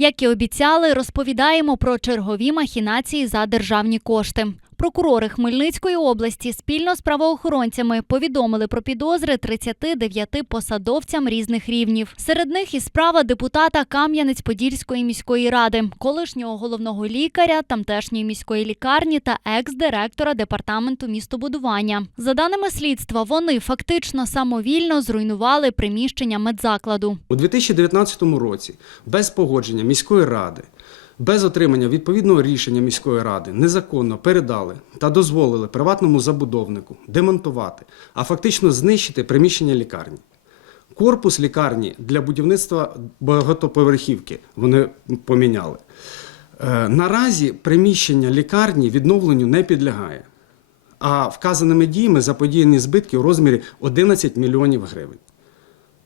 Як і обіцяли, розповідаємо про чергові махінації за державні кошти. Прокурори Хмельницької області спільно з правоохоронцями повідомили про підозри 39 посадовцям різних рівнів. Серед них і справа депутата Кам'янець-Подільської міської ради, колишнього головного лікаря тамтешньої міської лікарні та екс-директора департаменту містобудування. За даними слідства, вони фактично самовільно зруйнували приміщення медзакладу. У 2019 році без погодження міської ради, без отримання відповідного рішення міської ради незаконно передали та дозволили приватному забудовнику демонтувати, а фактично знищити приміщення лікарні. Корпус лікарні для будівництва багатоповерхівки вони поміняли. Е, Наразі приміщення лікарні відновленню не підлягає. А вказаними діями заподіяні збитки у розмірі 11 мільйонів гривень.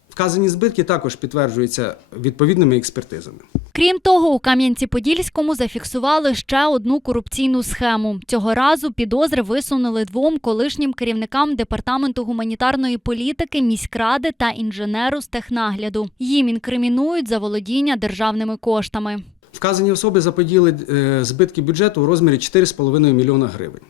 Вказані збитки також підтверджуються відповідними експертизами. Крім того, у Кам'янці-Подільському зафіксували ще одну корупційну схему. Цього разу підозри висунули двом колишнім керівникам департаменту гуманітарної політики, міськради та інженеру з технагляду. Їм інкримінують заволодіння державними коштами. Вказані особи заподіяли е, збитки бюджету у розмірі 4,5 мільйона гривень.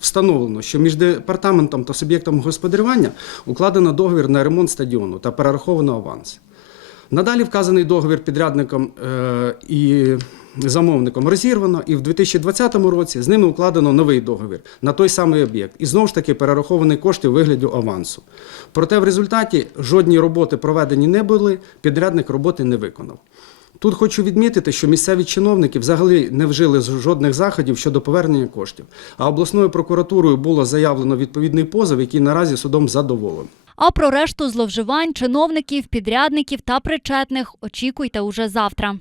Встановлено, що між департаментом та суб'єктом господарювання укладено договір на ремонт стадіону та перераховано аванс. Надалі вказаний договір підрядником е, і замовником розірвано, і в 2020 році з ними укладено новий договір на той самий об'єкт. І знову ж таки перераховані кошти у вигляді авансу. Проте в результаті жодні роботи проведені не були, підрядник роботи не виконав. Тут хочу відмітити, що місцеві чиновники взагалі не вжили жодних заходів щодо повернення коштів. А обласною прокуратурою було заявлено відповідний позов, який наразі судом задоволений. А про решту зловживань чиновників, підрядників та причетних очікуйте уже завтра.